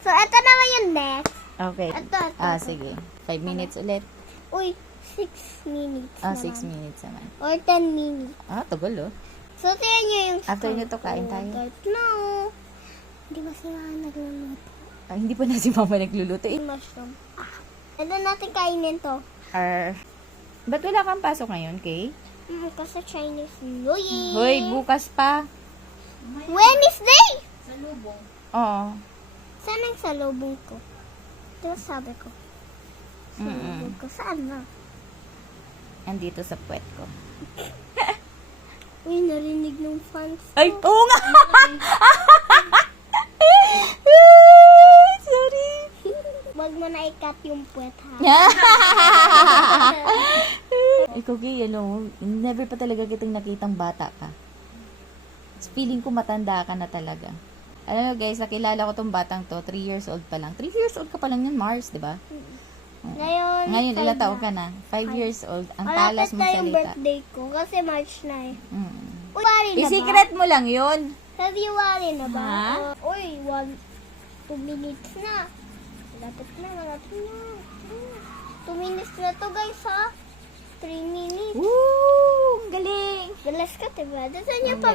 So, ito naman yung next. Okay. Ito. Sige. 5 minutes ulit. Uy, 6 minutes 6 naman. minutes naman. Or 10 minutes. Tagal oh. So, tingnan nyo yung After score nyo to, kain ko. tayo. No. Hindi ba sila nagluluto? Hindi pa na si mama nagluluto. Mushroom. Ito natin kainin to. Ba't wala kang pasok ngayon, Kay? Kasi Chinese New Year. Hoy, bukas pa. Wednesday! Oo. Saan ang salubong ko? Ito sabi ko. Salubong ko. Saan na? Andito sa puwet ko. Uy, narinig ng fans. Ay, oo nga! Sorry. Wag mo na i-cut yung puwet, ha? Ikaw, Kay, never pa talaga kitang nakitang bata ka. Feeling ko matanda ka na talaga. Alam mo guys, nakilala ko tong batang to, 3 years old pa lang. 3 years old ka pa lang yun, Mars, di ba? Ngayon, ilang taon ka na? 5 years old. Ang talas mong na yung salita. birthday ko kasi March na eh. Mm. Uy, wari na ba? I-secret mo lang yun. February na ba? Ha? Uy, 2 minutes na. Malapit na. 2 minutes na to guys ha. 3 minutes. Woo! Galing! Galas ka diba? Saan niyo pa